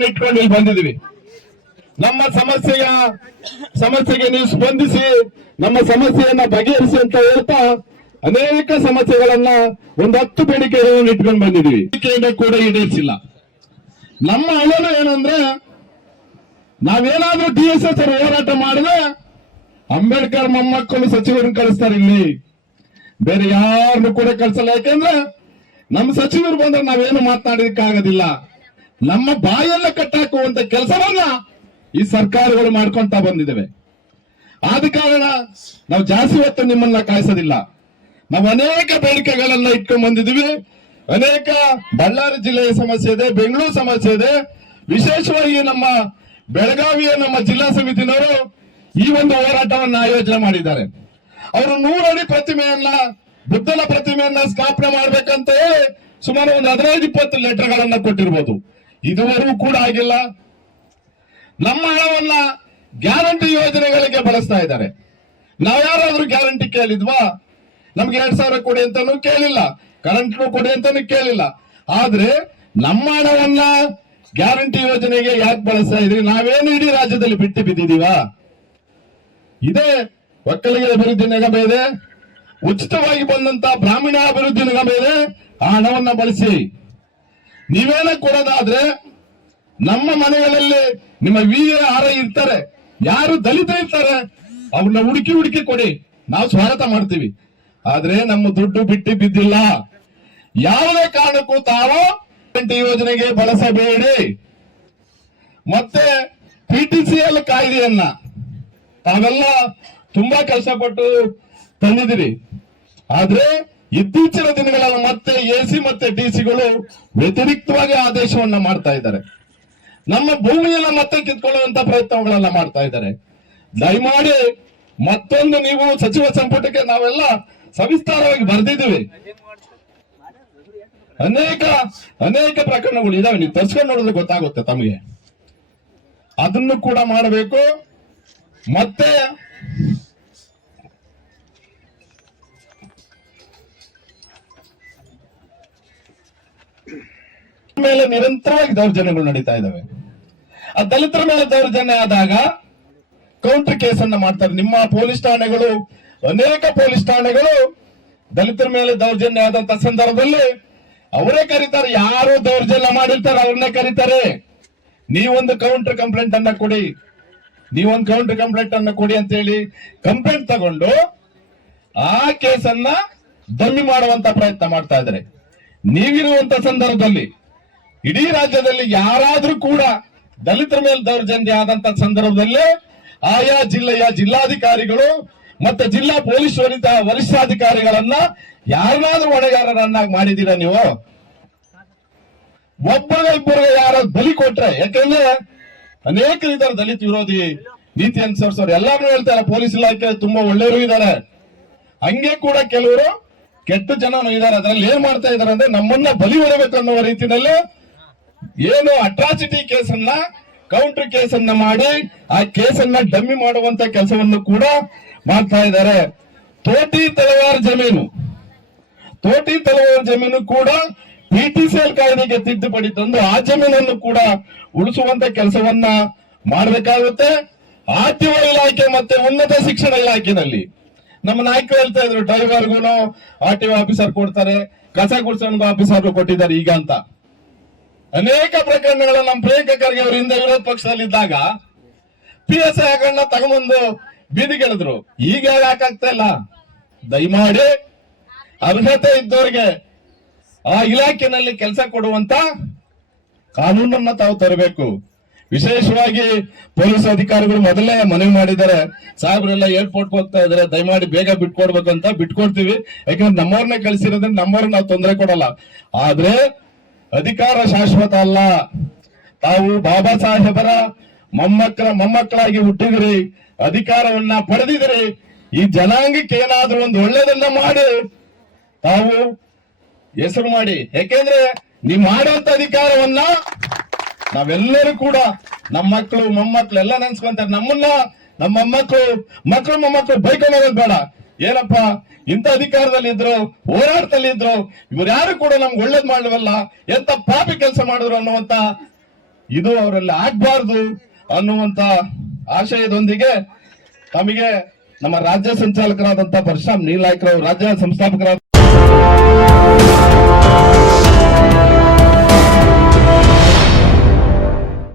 ಬೇಡಿಕೆಗಳನ್ನು ಇಟ್ಕೊಂಡು ಇಲ್ಲಿ ಬಂದಿದ್ವಿ. ನಮ್ಮ ಸಮಸ್ಯೆಗೆ ನೀವು ಸ್ಪಂದಿಸಿ ನಮ್ಮ ಸಮಸ್ಯೆಯನ್ನ ಬಗೆಹರಿಸಿ ಅಂತ ಹೇಳ್ತಾ ಅನೇಕ ಸಮಸ್ಯೆಗಳನ್ನ ಒಂದು 10 ಬೇಡಿಕೆಗಳನ್ನು ಇಟ್ಕೊಂಡು ಬಂದಿದ್ವಿ. ಬೇಡಿಕೆಯನ್ನು ಕೂಡ ಈಡೇರಿಸಿಲ್ಲ. ನಮ್ಮ ಅಳಲು ಏನಂದ್ರೆ ನಾವೇನಾದ್ರೂ DSS ಹೋರಾಟ ಮಾಡಿದ್ರೆ ಅಂಬೇಡ್ಕರ್ ಮೊಮ್ಮಕ್ಕಳು ಸಚಿವರನ್ನು ಕಳಿಸ್ತಾರೆ, ಇಲ್ಲಿ ಬೇರೆ ಯಾರನ್ನು ಕೂಡ ಕಳಿಸಲ್ಲ. ಯಾಕೆಂದ್ರೆ ನಮ್ಮ ಸಚಿವರು ಬಂದ್ರೆ ನಾವೇನು ಮಾತನಾಡೋದಕ್ಕಾಗೋದಿಲ್ಲ. ನಮ್ಮ ಬಾಯೆಲ್ಲ ಕಟ್ಟಾಕುವಂತ ಕೆಲಸವನ್ನ ಈ ಸರ್ಕಾರಗಳು ಮಾಡ್ಕೊಂತ ಬಂದಿದ್ದೇವೆ. ಆದ ಕಾರಣ ನಾವು ಜಾಸ್ತಿ ಹೊತ್ತು ನಿಮ್ಮನ್ನ ಕಾಯಿಸೋದಿಲ್ಲ. ನಾವು ಅನೇಕ ಬೇಡಿಕೆಗಳನ್ನ ಇಟ್ಕೊಂಡು ಬಂದಿದ್ದೀವಿ. ಅನೇಕ ಬಳ್ಳಾರಿ ಜಿಲ್ಲೆಯ ಸಮಸ್ಯೆ ಇದೆ, ಬೆಂಗಳೂರು ಸಮಸ್ಯೆ ಇದೆ. ವಿಶೇಷವಾಗಿ ನಮ್ಮ ಬೆಳಗಾವಿಯ ನಮ್ಮ ಜಿಲ್ಲಾ ಸಮಿತಿನವರು ಈ ಒಂದು ಹೋರಾಟವನ್ನ ಆಯೋಜನೆ ಮಾಡಿದ್ದಾರೆ. ಅವರು 100 ಅಡಿ ಪ್ರತಿಮೆಯನ್ನ, ಬುದ್ಧನ ಪ್ರತಿಮೆಯನ್ನ ಸ್ಥಾಪನೆ ಮಾಡ್ಬೇಕಂತ ಹೇಳಿ ಸುಮಾರು ಒಂದು 15-20 ಲೆಟರ್ಗಳನ್ನ ಕೊಟ್ಟಿರ್ಬೋದು. ಇದುವರೆಗೂ ಕೂಡ ಆಗಿಲ್ಲ. ನಮ್ಮ ಹಣವನ್ನ ಗ್ಯಾರಂಟಿ ಯೋಜನೆಗಳಿಗೆ ಬಳಸ್ತಾ ಇದ್ದಾರೆ. ನಾವ್ ಯಾರಾದ್ರೂ ಗ್ಯಾರಂಟಿ ಕೇಳಿದ್ವಾ? ನಮ್ಗೆ 2,000 ಕೊಡಿ ಅಂತಾನು ಕೇಳಿಲ್ಲ, ಕರೆಂಟ್ ಕೊಡಿ ಅಂತಾನು ಕೇಳಿಲ್ಲ. ಆದ್ರೆ ನಮ್ಮ ಹಣವನ್ನ ಗ್ಯಾರಂಟಿ ಯೋಜನೆಗೆ ಯಾಕೆ ಬಳಸ್ತಾ ಇದ್ರಿ? ನಾವೇನು ಇಡೀ ರಾಜ್ಯದಲ್ಲಿ ಬಿಟ್ಟು ಬಿದ್ದಿದೀವಾ? ಇದೇ ಒಕ್ಕಲಿಗರ ಅಭಿವೃದ್ಧಿ ನಿಗಮ ಇದೆ, ಉಚಿತವಾಗಿ ಬಂದಂತ ಬ್ರಾಹ್ಮಣ ಅಭಿವೃದ್ಧಿ ನಿಗಮ ಇದೆ. ಆ ಹಣವನ್ನ ಬಳಸಿ ನೀವೇನ ಕೊಡೋದಾದ್ರೆ ನಮ್ಮ ಮನೆಗಳಲ್ಲಿ ನಿಮ್ಮ VAR ಇರ್ತಾರೆ, ಯಾರು ದಲಿತ ಇರ್ತಾರೆ ಅವ್ರನ್ನ ಹುಡುಕಿ ಕೊಡಿ, ನಾವು ಸ್ವಾಗತ ಮಾಡ್ತೀವಿ. ಆದ್ರೆ ನಮ್ಮ ದುಡ್ಡು ಬಿಟ್ಟು ಬಿದ್ದಿಲ್ಲ. ಯಾವುದೇ ಕಾರಣಕ್ಕೂ ತಾವು ಯೋಜನೆಗೆ ಬಳಸಬೇಡಿ. ಮತ್ತೆ PTCL ಕಾಯ್ದೆಯನ್ನ ತಾವೆಲ್ಲ ತುಂಬಾ ಕಷ್ಟಪಟ್ಟು ತಂದಿದ್ದೀರಿ. ಆದ್ರೆ ಇತ್ತೀಚಿನ ದಿನಗಳಲ್ಲಿ ಮತ್ತೆ AC ಮತ್ತೆ DC ವ್ಯತಿರಿಕ್ತವಾಗಿ ಆದೇಶವನ್ನ ಮಾಡ್ತಾ ಇದ್ದಾರೆ. ನಮ್ಮ ಭೂಮಿಯನ್ನ ಮತ್ತೆ ಕಿತ್ಕೊಳ್ಳುವಂತ ಪ್ರಯತ್ನಗಳನ್ನ ಮಾಡ್ತಾ ಇದ್ದಾರೆ. ದಯಮಾಡಿ ಮತ್ತೊಂದು ನೀವು ಸಚಿವ ಸಂಪುಟಕ್ಕೆ ನಾವೆಲ್ಲ ಸವಿಸ್ತಾರವಾಗಿ ಬರೆದಿದ್ದೀವಿ. ಅನೇಕ ಪ್ರಕರಣಗಳು ಇದಾವೆ, ನೀವು ತರ್ಸ್ಕೊಂಡು ನೋಡಿದ್ರೆ ಗೊತ್ತಾಗುತ್ತೆ ತಮಗೆ. ಅದನ್ನು ಕೂಡ ಮಾಡಬೇಕು. ಮತ್ತೆ ಮೇಲೆ ನಿರಂತರವಾಗಿ ದೌರ್ಜನ್ಯಗಳು ನಡೀತಾ ಇದ್ದಾವೆ. ಆ ದಲಿತರ ಮೇಲೆ ದೌರ್ಜನ್ಯ ಆದಾಗ ಕೌಂಟರ್ ಕೇಸನ್ನ ಮಾಡ್ತಾರೆ. ನಿಮ್ಮ ಪೊಲೀಸ್ ಠಾಣೆಗಳು, ಅನೇಕ ಪೊಲೀಸ್ ಠಾಣೆಗಳು ದಲಿತರ ಮೇಲೆ ದೌರ್ಜನ್ಯ ಆದಂತ ಸಂದರ್ಭದಲ್ಲಿ ಅವರೇ ಕರೀತಾರೆ. ಯಾರು ದೌರ್ಜನ್ಯ ಮಾಡಿರ್ತಾರೆ ಅವ್ರನ್ನೇ ಕರೀತಾರೆ. ನೀವೊಂದು ಕೌಂಟರ್ ಕಂಪ್ಲೇಂಟ್ ಅನ್ನ ಕೊಡಿ, ಅಂತ ಹೇಳಿ ಕಂಪ್ಲೇಂಟ್ ತಗೊಂಡು ಆ ಕೇಸನ್ನ ಡಮ್ಮಿ ಮಾಡುವಂತ ಪ್ರಯತ್ನ ಮಾಡ್ತಾ ಇದ್ದಾರೆ. ನೀವಿರುವಂತ ಸಂದರ್ಭದಲ್ಲಿ ಇಡೀ ರಾಜ್ಯದಲ್ಲಿ ಯಾರಾದ್ರೂ ಕೂಡ ದಲಿತರ ಮೇಲೆ ದೌರ್ಜನ್ಯ ಆದಂತ ಸಂದರ್ಭದಲ್ಲಿ ಆಯಾ ಜಿಲ್ಲೆಯ ಜಿಲ್ಲಾಧಿಕಾರಿಗಳು ಮತ್ತೆ ಜಿಲ್ಲಾ ಪೊಲೀಸ್ ವರಿಷ್ಠಾಧಿಕಾರಿಗಳನ್ನ ಯಾರನ್ನಾದ್ರೂ ಹೊಣೆಗಾರರನ್ನಾಗಿ ಮಾಡಿದೀರಾ ನೀವು? ಒಬ್ಬರಿಗೆ ಯಾರ ಬಲಿ ಕೊಟ್ರೆ, ಯಾಕಂದ್ರೆ ಅನೇಕ ಇದ್ದಾರೆ ದಲಿತ ವಿರೋಧಿ ನೀತಿ ಅನುಸರಿಸೋರು, ಎಲ್ಲಾರು ಹೇಳ್ತಾರೆ ಪೊಲೀಸ್ ಇಲಾಖೆ ತುಂಬಾ ಒಳ್ಳೆಯವರು ಇದ್ದಾರೆ, ಹಂಗೆ ಕೂಡ ಕೆಲವರು ಕೆಟ್ಟ ಜನನು ಇದ್ದಾರೆ. ಅದ್ರಲ್ಲಿ ಏನ್ ಮಾಡ್ತಾ ಇದಾರೆ ಅಂದ್ರೆ ನಮ್ಮನ್ನ ಬಲಿ ಹೊರಬೇಕು ಅನ್ನುವ ರೀತಿಯಲ್ಲಿ ಏನು ಅಟ್ರಾಸಿಟಿ ಕೇಸನ್ನ ಕೌಂಟರ್ ಕೇಸನ್ನ ಮಾಡಿ ಆ ಕೇಸನ್ನ ಡಮ್ಮಿ ಮಾಡುವಂತ ಕೆಲಸವನ್ನು ಕೂಡ ಮಾಡ್ತಾ ಇದ್ದಾರೆ. ತೋಟಿ ತಲವಾರ್ ಜಮೀನು ಕೂಡ PTCL ಕಾಯ್ದೆಗೆ ತಿದ್ದುಪಡಿ ತಂದು ಆ ಜಮೀನನ್ನು ಕೂಡ ಉಳಿಸುವಂತ ಕೆಲಸವನ್ನ ಮಾಡಬೇಕಾಗುತ್ತೆ. ಆರ್ಟಿಒ ಇಲಾಖೆ ಮತ್ತೆ ಉನ್ನತ ಶಿಕ್ಷಣ ಇಲಾಖೆನಲ್ಲಿ ನಮ್ಮ ನಾಯಕರು ಹೇಳ್ತಾ ಇದ್ರು ಡ್ರೈವರ್ಗೂ ಆರ್ಟಿಒ ಆಫೀಸರ್ ಕೊಡ್ತಾರೆ, ಕಸ ಗುಡ್ಸೋನ್ಗೂ ಆಫೀಸರ್ ಕೊಟ್ಟಿದ್ದಾರೆ ಈಗ ಅಂತ. ಅನೇಕ ಪ್ರಕರಣಗಳು ನಮ್ಮ ಪ್ರಿಯಾಂಕ ಖರ್ಗೆ ಅವರು ಹಿಂದೆ ವಿರೋಧ ಪಕ್ಷದಲ್ಲಿದ್ದಾಗ PSI ಆಗಣ್ಣ ತಗೊಂಬಂದು ಬೀದಿಗೆಳೆದ್ರು. ಈಗ ಯಾಕಾಗ್ತಾ ಇಲ್ಲ? ದಯಮಾಡಿ ಅರ್ಹತೆ ಇದ್ದವರಿಗೆ ಆ ಇಲಾಖೆನಲ್ಲಿ ಕೆಲಸ ಕೊಡುವಂತ ಕಾನೂನನ್ನ ತಾವು ತರಬೇಕು. ವಿಶೇಷವಾಗಿ ಪೊಲೀಸ್ ಅಧಿಕಾರಿಗಳು ಮೊದಲೇ ಮನವಿ ಮಾಡಿದ್ದಾರೆ, ಸಾಹೇಬ್ರೆಲ್ಲ ಏರ್ಪೋರ್ಟ್ ಹೋಗ್ತಾ ಇದಾರೆ, ದಯಮಾಡಿ ಬೇಗ ಬಿಟ್ಕೊಡ್ಬೇಕು ಅಂತ. ಬಿಟ್ಕೊಡ್ತೀವಿ, ಯಾಕಂದ್ರೆ ನಮ್ಮವ್ರನ್ನೇ ಕಳಿಸಿರೋದ್ರೆ ನಮ್ಮವ್ರನ್ನ ನಾವು ತೊಂದರೆ ಕೊಡಲ್ಲ. ಆದ್ರೆ ಅಧಿಕಾರ ಶಾಶ್ವತ ಅಲ್ಲ. ತಾವು ಬಾಬಾ ಸಾಹೇಬರ ಮೊಮ್ಮಕ್ಕಳಾಗಿ ಹುಟ್ಟಿದ್ರಿ, ಅಧಿಕಾರವನ್ನ ಪಡೆದಿದ್ರಿ. ಈ ಜನಾಂಗಕ್ಕೆ ಏನಾದ್ರೂ ಒಂದು ಒಳ್ಳೇದನ್ನ ಮಾಡಿ ತಾವು ಹೆಸರು ಮಾಡಿ. ಯಾಕೆಂದ್ರೆ ನೀವು ಮಾಡುವಂತ ಅಧಿಕಾರವನ್ನ ನಾವೆಲ್ಲರೂ ಕೂಡ ನಮ್ಮ ಮಕ್ಕಳು ಮೊಮ್ಮಕ್ಕಳು ಎಲ್ಲ ನೆನ್ಸ್ಕೊಂತಾರೆ. ನಮ್ಮನ್ನ ನಮ್ಮ ಮೊಮ್ಮಕ್ಕಳು ಬೈಕೊಂಡು ಹೋಗೋದು ಬೇಡ. ಏನಪ್ಪ ಇಂಥ ಅಧಿಕಾರದಲ್ಲಿ ಇದ್ರು, ಹೋರಾಟದಲ್ಲಿ ಇದ್ರು, ಇವ್ರು ಯಾರು ಕೂಡ ನಮ್ಗೆ ಒಳ್ಳೇದ್ ಮಾಡವಲ್ಲ, ಎಂತ ಪಾಪಿ ಕೆಲಸ ಮಾಡಿದ್ರು ಅನ್ನುವಂತ ಇದು ಅವರಲ್ಲಿ ಆಗ್ಬಾರ್ದು ಅನ್ನುವಂತ ಆಶಯದೊಂದಿಗೆ ತಮಗೆ ನಮ್ಮ ರಾಜ್ಯ ಸಂಚಾಲಕರಾದಂತಹ ಪರಶುರಾಮ್ ನೀಲಾಯ್ಕರವರು ರಾಜ್ಯ ಸಂಸ್ಥಾಪಕರಾದ